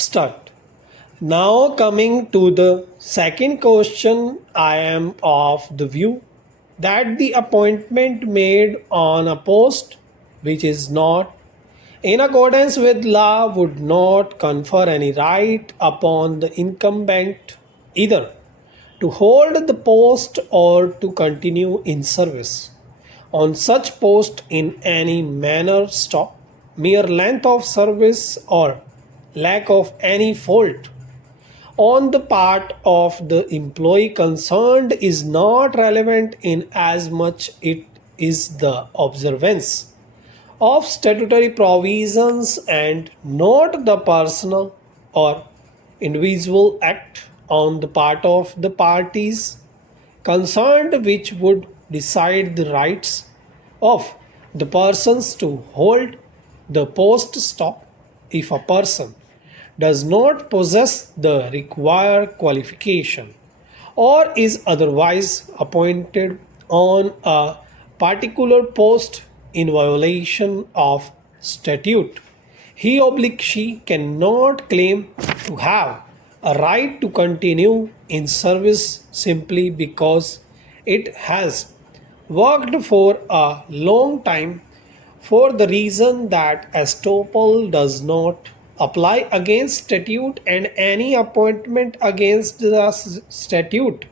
Start. Now coming to the second question, I am of the view that the appointment made on a post which is not in accordance with law would not confer any right upon the incumbent either to hold the post or to continue in service on such post in any manner stop mere length of service or lack of any fault on the part of the employee concerned is not relevant in as much it is the observance of statutory provisions and not the personal or individual act on the part of the parties concerned which would decide the rights of the persons to hold the post stop if a person does not possess the required qualification or is otherwise appointed on a particular post in violation of statute, he/she cannot claim to have a right to continue in service simply because it has worked for a long time for the reason that estoppel does not apply against statute and any appointment against the statute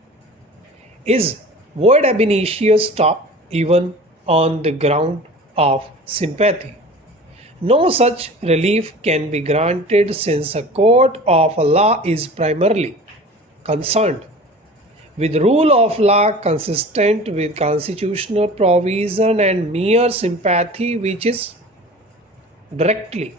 is void ab initio stop even on the ground of sympathy. No such relief can be granted since a court of law is primarily concerned with rule of law consistent with constitutional provision and mere sympathy which is directly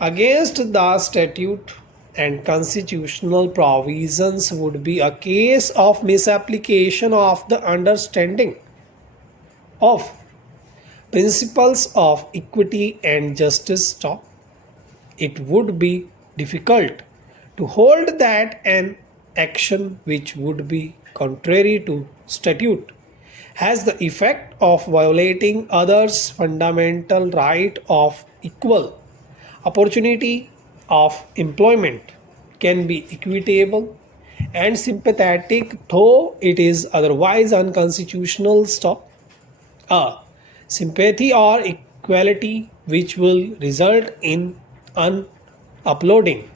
against the statute and constitutional provisions would be a case of misapplication of the understanding of principles of equity and justice stop. It would be difficult to hold that an action which would be contrary to statute has the effect of violating others' fundamental right of equal opportunity of employment can be equitable and sympathetic though it is otherwise unconstitutional stop. A sympathy or equality which will result in unuploading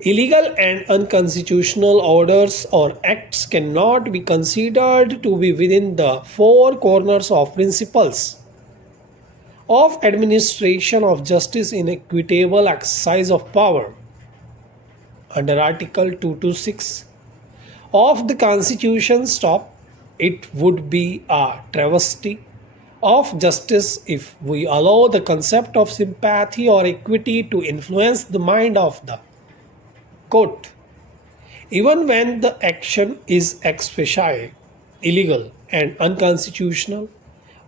illegal and unconstitutional orders or acts cannot be considered to be within the four corners of principles of administration of justice in equitable exercise of power under Article 226 of the Constitution stop. It would be a travesty of justice if we allow the concept of sympathy or equity to influence the mind of the court, even when the action is ex facie illegal and unconstitutional,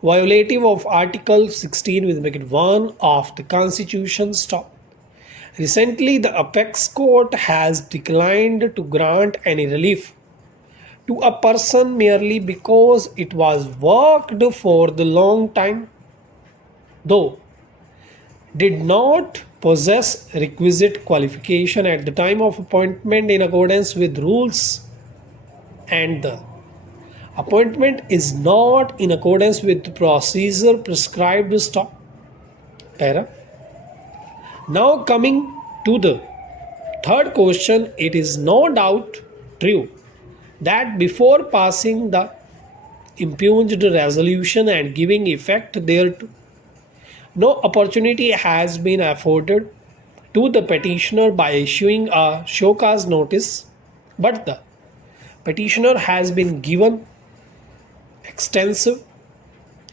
violative of Article 16 with bracket 1 of the Constitution stop. Recently, the apex court has declined to grant any relief to a person merely because it was worked for the long time, though did not possess requisite qualification at the time of appointment in accordance with rules, and the appointment is not in accordance with the procedure prescribed stop. Para. Now coming to the third question, it is no doubt true that before passing the impugned resolution and giving effect thereto, no opportunity has been afforded to the petitioner by issuing a show cause notice, but the petitioner has been given extensive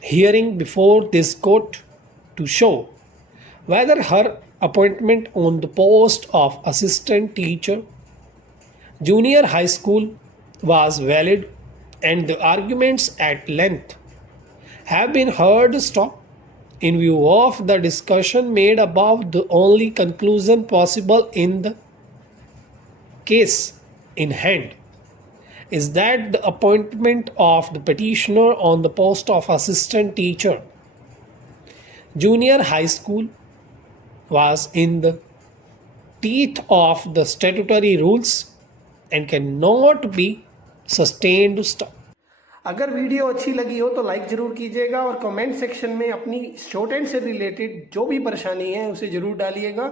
hearing before this court to show whether her appointment on the post of assistant teacher junior high school was valid, and the arguments at length have been heard stop. In view of the discussion made above, the only conclusion possible in the case in hand is that the appointment of the petitioner on the post of assistant teacher junior high school was in the teeth of the statutory rules and cannot be sustained stuff. अगर video अच्छी लगी हो तो like ज़रूर कीजिएगा और comment section में अपनी शॉर्ट हैंड से रिलेटेड जो भी परेशानी है उसे ज़रूर डालिएगा।